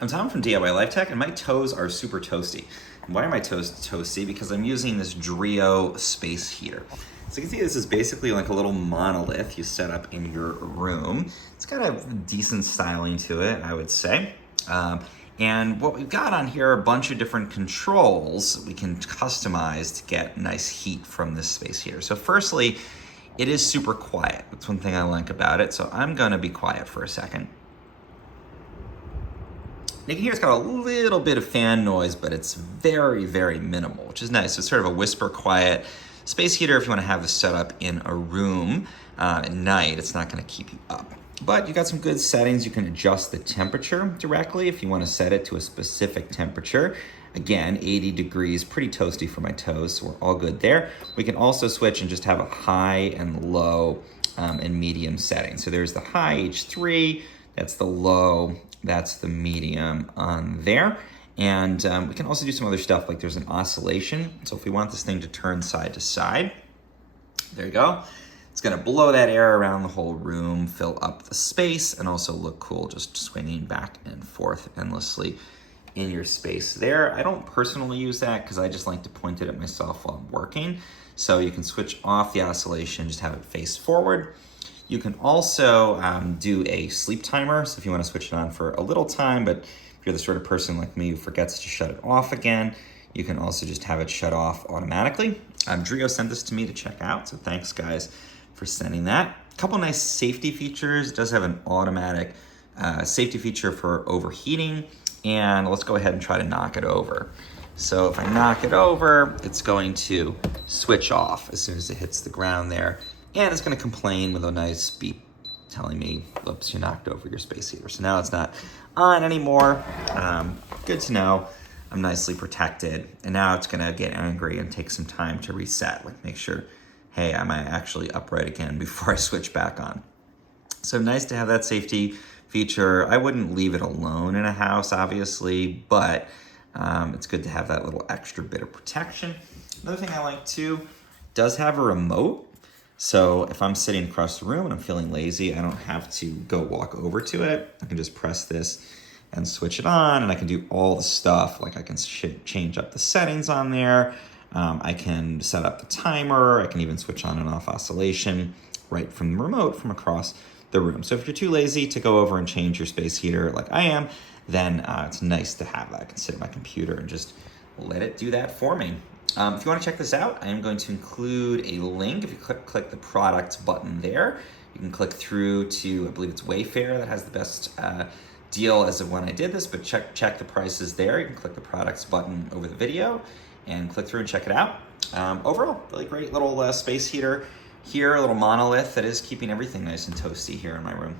I'm Tom from DIY Life Tech, and my toes are super toasty. And why are my toes toasty? Because I'm using this Dreo space heater. So you can see this is basically like a little monolith you set up in your room. It's got a decent styling to it, I would say. And what we've got on here are a bunch of different controls we can customize to get nice heat from this space heater. So firstly, it is super quiet. That's one thing I like about it. So I'm gonna be quiet for a second. You can hear it's got a little bit of fan noise, but it's very, very minimal, which is nice. So it's sort of a whisper quiet space heater. If you want to have this set up in a room at night, it's not going to keep you up. But you got some good settings. You can adjust the temperature directly if you want to set it to a specific temperature. Again, 80 degrees, pretty toasty for my toes, so we're all good there. We can also switch and just have a high and low and medium setting. So there's the high H3, that's the low, that's the medium on there. And we can also do some other stuff, like there's an oscillation. So if we want this thing to turn side to side, there you go. It's gonna blow that air around the whole room, fill up the space, and also look cool just swinging back and forth endlessly in your space there. I don't personally use that because I just like to point it at myself while I'm working. So you can switch off the oscillation, just have it face forward. You can also do a sleep timer. So if you want to switch it on for a little time, but if you're the sort of person like me who forgets to shut it off again, you can also just have it shut off automatically. Dreo sent this to me to check out, so thanks guys for sending that. A couple nice safety features. It does have an automatic safety feature for overheating, and let's go ahead and try to knock it over. So if I knock it over, it's going to switch off as soon as it hits the ground there. And it's gonna complain with a nice beep telling me, whoops, you knocked over your space heater. So now it's not on anymore. Good to know. I'm nicely protected. And now it's gonna get angry and take some time to reset. Like make sure, hey, am I actually upright again before I switch back on? So nice to have that safety feature. I wouldn't leave it alone in a house, obviously, but it's good to have that little extra bit of protection. Another thing I like too, does have a remote. So if I'm sitting across the room and I'm feeling lazy, I don't have to go walk over to it. I can just press this and switch it on, and I can do all the stuff. Like I can change up the settings on there. I can set up the timer. I can even switch on and off oscillation right from the remote from across the room. So if you're too lazy to go over and change your space heater like I am, then it's nice to have that. I can sit at my computer and just let it do that for me. If you want to check this out, I am going to include a link. If you click the products button there, you can click through to, I believe it's Wayfair that has the best deal as of when I did this, but check the prices there. You can click the products button over the video and click through and check it out. Overall, really great little space heater here, a little monolith that is keeping everything nice and toasty here in my room.